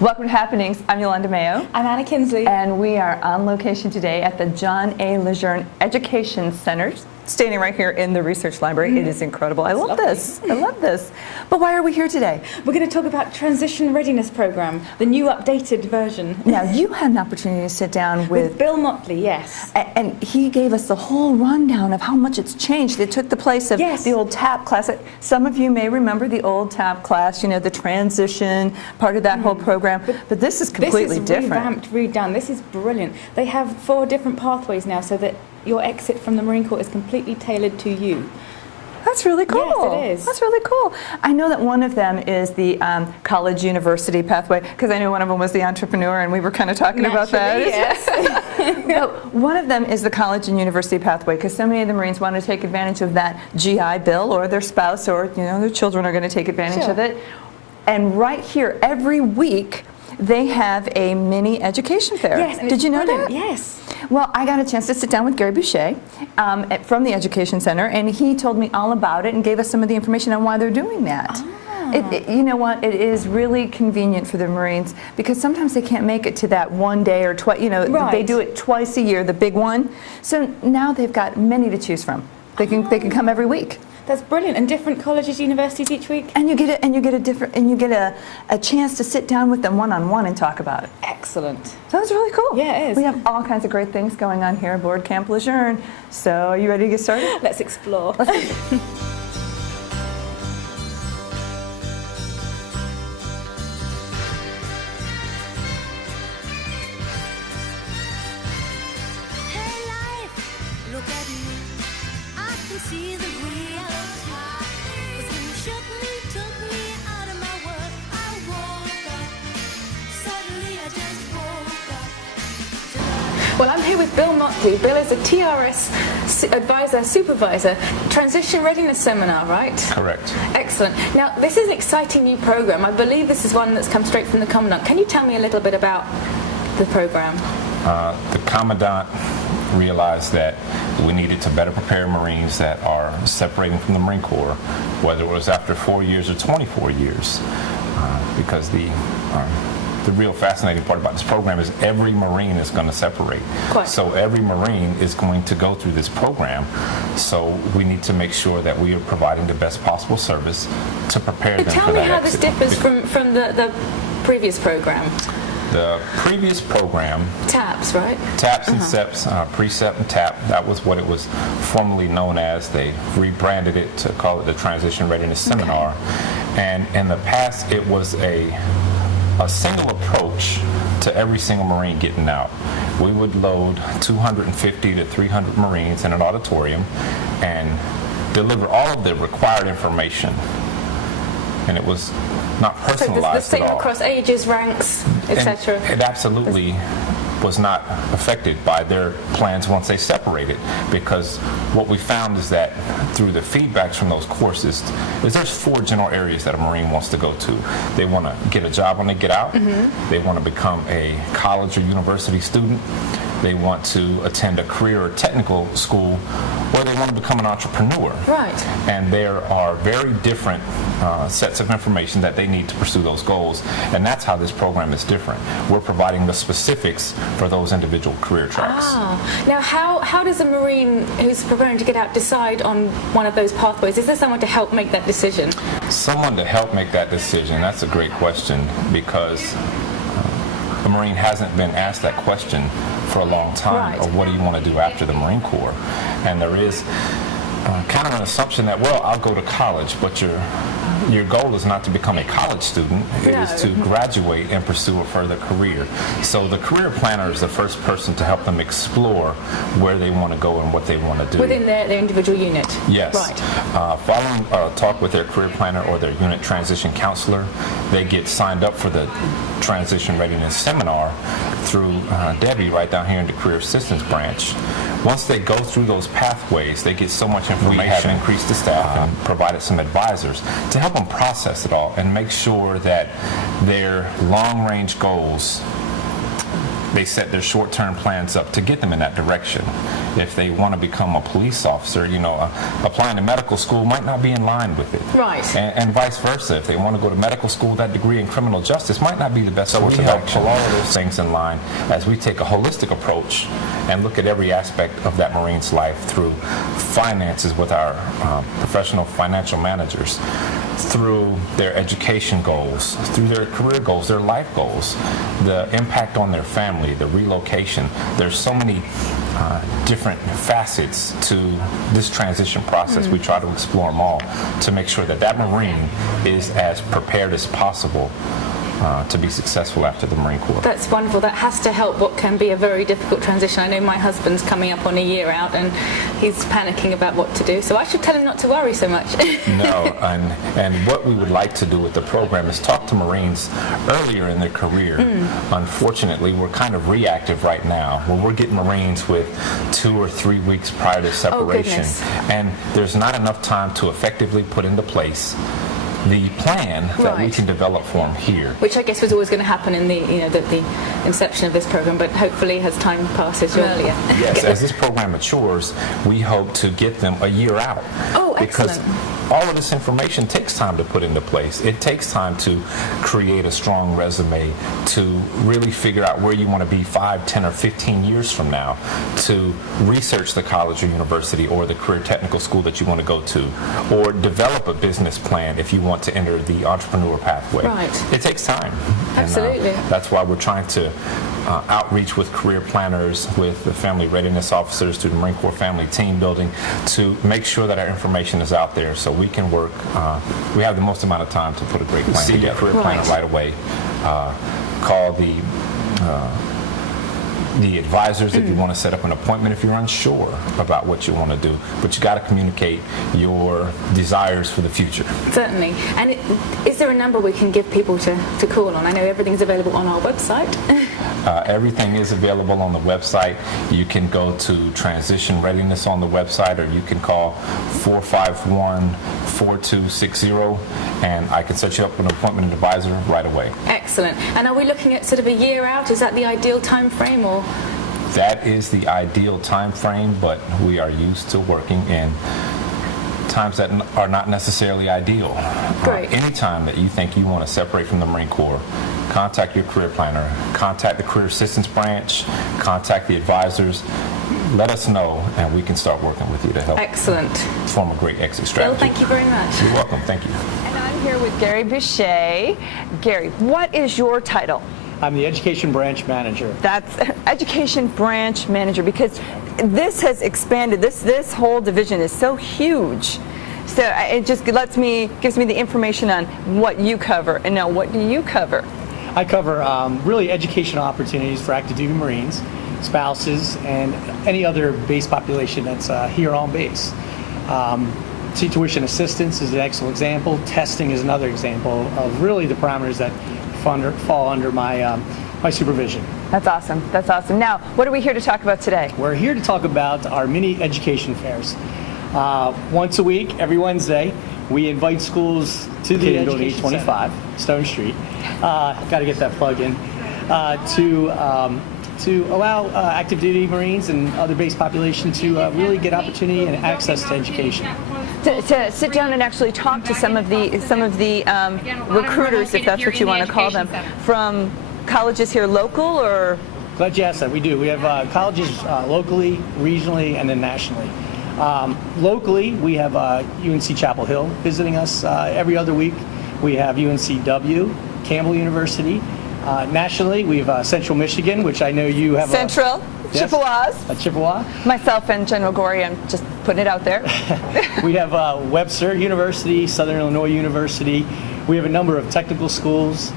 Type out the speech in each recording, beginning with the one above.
Welcome to Happenings. I'm Yolanda Mayo. I'm Anna Kinsley. And we are on location today at the John A. Lejeune Education Center, standing right here in the research library. It is incredible. I love this. I love this. But why are we here today? We're going to talk about Transition Readiness Program, the new updated version. Now, you had an opportunity to sit down with Bill Motley, yes. And he gave us the whole rundown of how much it's changed. It took the place of the old TAP class. Some of you may remember the old TAP class, you know, the transition part of that whole program. But this is completely different. This is revamped, redone. This is brilliant. They have 4 different pathways now so that your exit from the Marine Corps is completely tailored to you. That's really cool. Yes, it is. That's really cool. I know that one of them is the college university pathway, because I know one of them was the entrepreneur, and we were kind of talking about that. Yes. But one of them is the college and university pathway, because so many of the Marines want to take advantage of that GI Bill, or their spouse, or their children are going to take advantage of it. And right here, every week, they have a mini education fair. Yes, did you know that? Yes. Well, I got a chance to sit down with Gary Boucher from the Education Center, and he told me all about it and gave us some of the information on why they're doing that. You know what? It is really convenient for the Marines, because sometimes they can't make it to that one day or twice. They do it twice a year, the big one. So now they've got many to choose from. They can come every week. That's brilliant. And different colleges, universities each week. And you get a chance to sit down with them one-on-one and talk about it. Excellent. So that's really cool. Yeah, it is. We have all kinds of great things going on here aboard Camp Lejeune. So are you ready to get started? Let's explore. See the reality. But when you shook me, took me out of my world, I woke up. Suddenly I just woke up. Well, I'm here with Bill Motley. Bill is a TRS advisor, supervisor, Transition Readiness Seminar, right? Correct. Excellent. Now, this is an exciting new program. I believe this is one that's come straight from the Commandant. Can you tell me a little bit about the program? The Commandant realized that we needed to better prepare Marines that are separating from the Marine Corps, whether it was after 4 years or 24 years, because the real fascinating part about this program is every Marine is going to separate. Quite. So every Marine is going to go through this program, so we need to make sure that we are providing the best possible service to prepare them for that exit. Tell me how this differs from the previous program. The previous program, TAPS, right? TAPS and SEPS, Precept and TAP, that was what it was formerly known as. They rebranded it to call it the Transition Readiness Seminar. And in the past, it was a single approach to every single Marine getting out. We would load 250 to 300 Marines in an auditorium and deliver all of the required information. And it was not personalized so the at same all. Across ages, ranks, etc. It absolutely was not affected by their plans once they separated, because what we found is that through the feedbacks from those courses is there's 4 general areas that a Marine wants to go to. They want to get a job when they get out. They want to become a college or university student. They want to attend a career or technical school, or they want to become an entrepreneur. Right. And there are very different sets of information that they need to pursue those goals, and that's how this program is different. We're providing the specifics for those individual career tracks. Now, how does a Marine who's preparing to get out decide on one of those pathways? Is there someone to help make that decision? Someone to help make that decision, that's a great question, because the Marine hasn't been asked that question for a long time, Right. or what do you want to do after the Marine Corps? And there is kind of an assumption that, well, I'll go to college, but your goal is not to become a college student. It is to graduate and pursue a further career. So the career planner is the first person to help them explore where they want to go and what they want to do. Within their individual unit? Yes. Right. Following a talk with their career planner or their unit transition counselor, they get signed up for the Transition Readiness Seminar through Debbie right down here in the Career Assistance Branch. Once they go through those pathways, they get so much information. We have increased the staff and provided some advisors to help them process it all and make sure that their long-range goals they set their short-term plans up to get them in that direction. If they want to become a police officer, applying to medical school might not be in line with it. Right. And vice versa. If they want to go to medical school, that degree in criminal justice might not be the best course of action. We help pull all of those things in line as we take a holistic approach and look at every aspect of that Marine's life through finances with our professional financial managers, through their education goals, through their career goals, their life goals, the impact on their family, the relocation. There's so many different facets to this transition process. We try to explore them all to make sure that that Marine is as prepared as possible to be successful after the Marine Corps. That's wonderful. That has to help what can be a very difficult transition. I know my husband's coming up on a year out and he's panicking about what to do, so I should tell him not to worry so much. No, and what we would like to do with the program is talk to Marines earlier in their career. Unfortunately, we're kind of reactive right now, where we're getting Marines with 2 or 3 weeks prior to separation. And there's not enough time to effectively put into place the plan that we can develop for them here. Which I guess was always going to happen in the inception of this program, but hopefully as time passes earlier. Yes, as this program matures, we hope to get them a year out. Oh, because excellent. all of this information takes time to put into place. It takes time to create a strong resume, to really figure out where you want to be 5, 10, or 15 years from now, to research the college or university or the career technical school that you want to go to, or develop a business plan if you want to enter the entrepreneur pathway. Right. It takes time. Absolutely. And, that's why we're trying to outreach with career planners, with the family readiness officers, through the Marine Corps family team building, to make sure that our information is out there so we can work. We have the most amount of time to put a great plan together. See your career planner right away. Call the advisors if you want to set up an appointment if you're unsure about what you want to do. But you got to communicate your desires for the future. Certainly. And is there a number we can give people to call on? I know everything's available on our website. Everything is available on the website. You can go to Transition Readiness on the website, or you can call 451-4260, and I can set you up with an appointment advisor right away. Excellent. And are we looking at sort of a year out? Is that the ideal time frame, or? That is the ideal time frame, but we are used to working in times that are not necessarily ideal. Great. Anytime that you think you want to separate from the Marine Corps, contact your career planner, contact the Career Assistance Branch, contact the advisors. Let us know, and we can start working with you to help form a great exit strategy. Well, thank you very much. You're welcome. Thank you. And I'm here with Gary Boucher. Gary, what is your title? I'm the Education Branch Manager. That's Education Branch Manager, because this has expanded. This whole division is so huge. So it just gives me the information on what you cover. And now, what do you cover? I cover really educational opportunities for active duty Marines, spouses, and any other base population that's here on base. Tuition assistance is an excellent example. Testing is another example of really the parameters that fall under my supervision. That's awesome. That's awesome. Now, what are we here to talk about today? We're here to talk about our mini education fairs. Once a week, every Wednesday, we invite schools to the Education 25 Stone Street. Got to get that plug in to allow active duty Marines and other base population to really get opportunity and access to education. To sit down and actually talk to some of the recruiters, if that's what you want to call them, from colleges here local, or? Glad you asked that. We do. We have colleges locally, regionally, and then nationally. Locally, we have UNC Chapel Hill visiting us every other week. We have UNCW, Campbell University. Nationally, we have Central Michigan, which I know you have. Central, yes, Chippewas. Chippewa. Myself and General Gorey, I'm just putting it out there. We have Webster University, Southern Illinois University. We have a number of technical schools.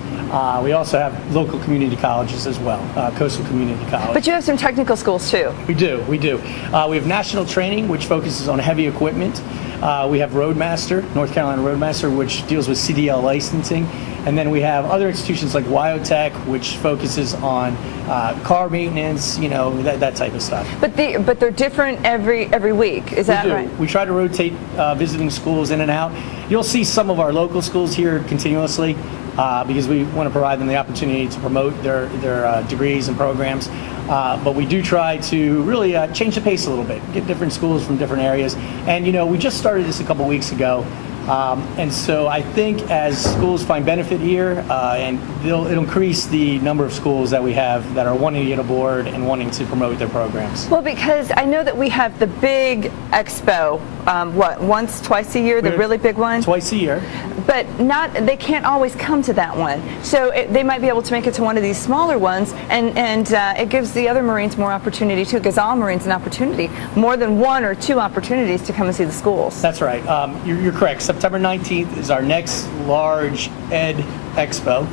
We also have local community colleges as well, Coastal Community College. But you have some technical schools too. We do. We have national training, which focuses on heavy equipment. We have Roadmaster, North Carolina Roadmaster, which deals with CDL licensing. And then we have other institutions like Wyotech, which focuses on car maintenance, that type of stuff. But they're different every week. Is that right? We try to rotate visiting schools in and out. You'll see some of our local schools here continuously, because we want to provide them the opportunity to promote their degrees and programs. But we do try to really change the pace a little bit, get different schools from different areas. And, we just started this a couple weeks ago. And so I think as schools find benefit here, and it'll increase the number of schools that we have that are wanting to get aboard and wanting to promote their programs. Well, because I know that we have the big expo, once, twice a year, the really big one? Twice a year. But they can't always come to that one. So they might be able to make it to one of these smaller ones, and it gives the other Marines more opportunity too. It gives all Marines an opportunity, more than one or two opportunities to come and see the schools. That's right. You're correct. September 19th is our next large Ed Expo.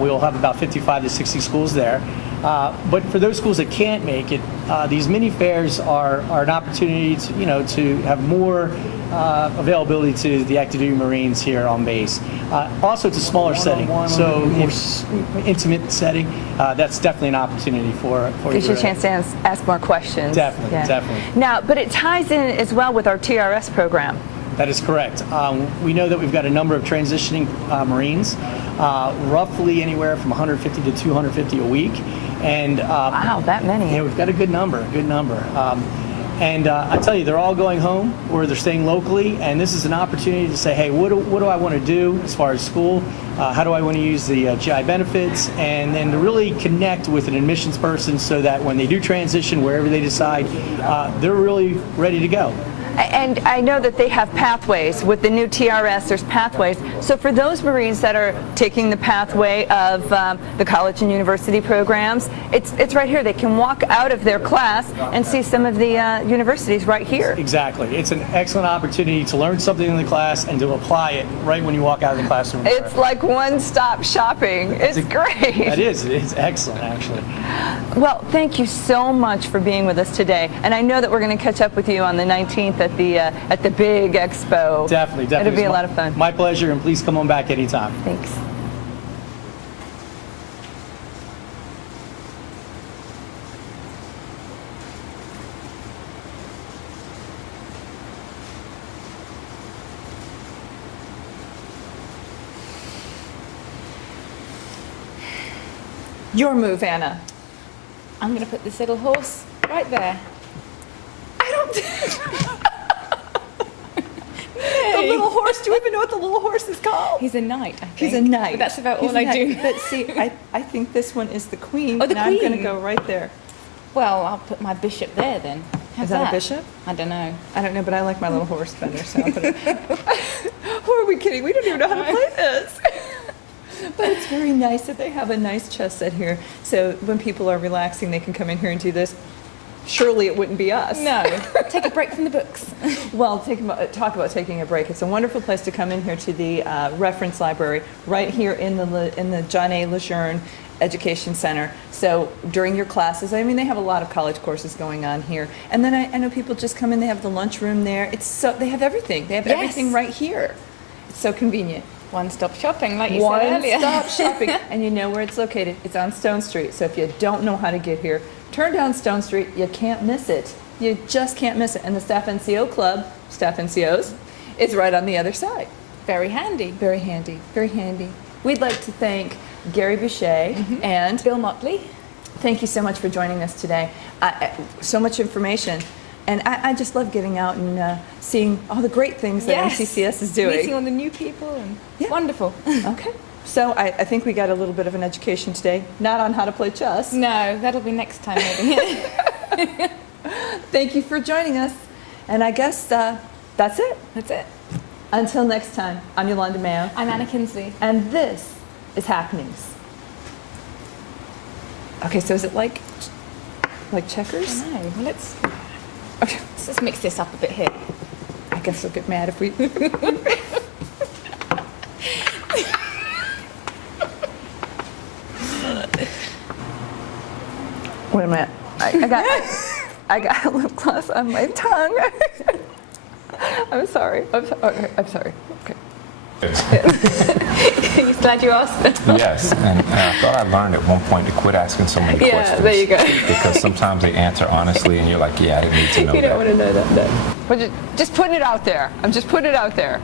We will have about 55 to 60 schools there. But for those schools that can't make it, these mini fairs are an opportunity to, to have more availability to the active duty Marines here on base. Also, it's a smaller setting, so if intimate setting, that's definitely an opportunity for Gives you a chance to ask more questions. Definitely. Now, but it ties in as well with our TRS program. That is correct. We know that we've got a number of transitioning Marines, roughly anywhere from 150 to 250 a week. And wow, that many. Yeah, we've got a good number, And I tell you, they're all going home or they're staying locally, and this is an opportunity to say, hey, what do I want to do as far as school? How do I want to use the GI benefits? And then to really connect with an admissions person so that when they do transition, wherever they decide, they're really ready to go. And I know that they have pathways. With the new TRS, there's pathways. So for those Marines that are taking the pathway of the college and university programs, it's right here. They can walk out of their class and see some of the universities right here. Exactly. It's an excellent opportunity to learn something in the class and to apply it right when you walk out of the classroom. It's like one-stop shopping. It's great. It is. It's excellent, actually. Well, thank you so much for being with us today. And I know that we're going to catch up with you on the 19th at the big expo. Definitely. It'll be a lot of fun. My pleasure, and please come on back anytime. Thanks. Your move, Anna. I'm going to put this little horse right there. I don't. The little horse. Do you even know what the little horse is called? He's a knight, I think. He's a knight. But that's about He's all a I knight. do. But see, I think this one is the queen. Oh, the and I'm going to queen. go right there. Well, I'll put my bishop there then. How's Is that a bishop? I don't know. I don't know, but I like my little horse better. So I'll put it. Who are we kidding? We don't even know how to play this. But it's very nice that they have a nice chess set here. So when people are relaxing, they can come in here and do this. Surely it wouldn't be us. No. Take a break from the books. Well, talk about taking a break. It's a wonderful place to come in here to the reference library right here in the John A. Lejeune Education Center. So during your classes, I mean, they have a lot of college courses going on here. And then I know people just come in, they have the lunchroom there. They have everything. They have everything right here. It's so convenient. One-stop shopping, like you said earlier. One-stop shopping. And you know where it's located. It's on Stone Street. So if you don't know how to get here, turn down Stone Street. You can't miss it. You just can't miss it. And the Staff NCO Club, Staff NCOs, is right on the other side. Very handy. Very handy. Very handy. We'd like to thank Gary Boucher and Bill Motley. Thank you so much for joining us today. So much information. And I just love getting out and seeing all the great things that MCCS is doing. Meeting all the new people. And wonderful. Okay. So I think we got a little bit of an education today, not on how to play chess. No, that'll be next time maybe. Thank you for joining us. And I guess that's it. That's it. Until next time, I'm Yolanda Mayo. I'm Anna Kinsley. And this is Happenings. Okay, so is it like checkers? I don't know. Well, Okay. let's just mix this up a bit here. I guess they'll get mad if we... Wait a minute. I got lip gloss on my tongue. I'm sorry. Okay, I'm sorry. Okay. You're glad you asked? Yes, and I thought I learned at one point to quit asking so many questions. there you go. Because sometimes they answer honestly, and you're like, yeah, I didn't need to know You that. don't want to know that. But just putting it out there. I'm just putting it out there.